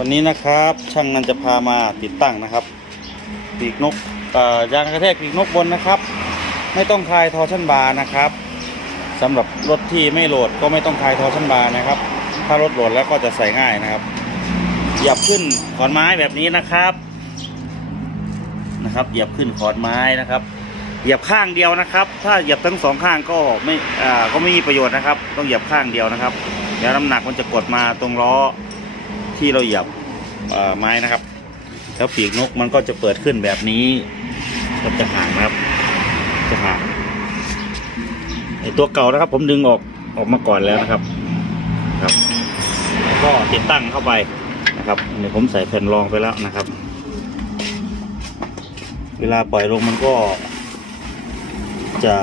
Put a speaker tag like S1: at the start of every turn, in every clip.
S1: วันนี้นะครับช่างนันจะพามาติดตั้งนะครับปีกนกอ่อยางกระแทกปีกนกบนนะครับ ไม่ต้องคลายทอชันบาร์นะครับสำหรับรถที่ไม่โหลดก็ไม่ต้องคลายทอชันบาร์นะครับ ถ้ารถโหลดแล้วก็จะใส่ง่ายนะครับเหยียบขึ้นขอนไม้แบบนี้นะครับนะครับเหยียบขึ้นขอนไม้นะครับเหยียบข้างเดียวนะครับ ถ้าเหยียบทั้งสองข้างก็ไม่อ่าก็ไม่มีประโยชน์นะครับ ต้องเหยียบข้างเดียวนะครับ เดี๋ยวน้ำหนักมันจะกดมาตรงล้อ ที่เราเหยียบไม้นะครับ แล้วปีกนกมันก็จะเปิดขึ้นแบบนี้ก็จะห่างนะครับ จะห่างไอตัวเก่านะครับ ผมดึงออกออกมาก่อนแล้วนะครับครับแล้วก็ติดตั้งเข้าไปนะครับเดี๋ยวผมใส่แผ่นรองไปแล้วนะครับ เวลาปล่อยลงมันก็จะ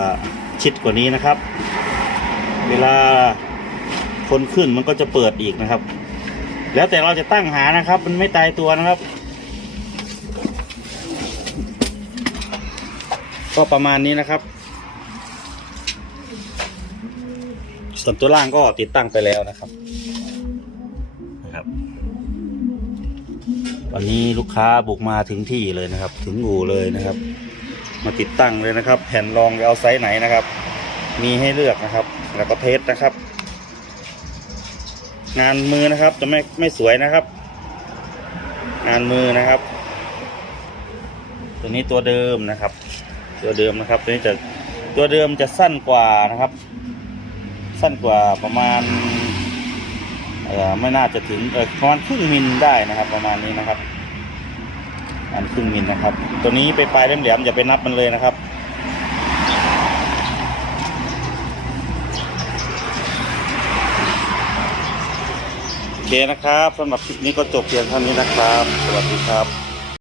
S1: ชิดกว่านี้นะครับ เวลาคนขึ้นมันก็จะเปิดอีกนะครับ แล้วแต่เราจะตั้งหานะครับ มันไม่ตายตัวนะครับ ก็ประมาณนี้นะครับ ส่วนตัวล่างก็ติดตั้งไปแล้วนะครับนะครับวันนี้ลูกค้าบุกมาถึงที่เลยนะครับ ถึงอู่เลยนะครับ มาติดตั้งเลยนะครับ แผ่นรองจะเอาไซส์ไหนนะครับ มีให้เลือกนะครับ แล้วก็เทสนะครับ งานมือนะครับจะไม่ไม่สวยนะครับ งานมือนะครับ ตัวนี้ตัวเดิมนะครับ ตัวเดิมนะครับ ตัวนี้จะตัวเดิมจะสั้นกว่านะครับ สั้นกว่าประมาณเออไม่น่าจะถึงเออประมาณครึ่งมิลได้นะครับ ประมาณนี้นะครับอันครึ่งมิลนะครับ ตัวนี้ไปปลายแหลมๆอย่าไปนับมันเลยนะครับ โอเค นะครับสำหรับคลิปนี้ก็จบเพียงเท่านี้นะครับ สวัสดีครับ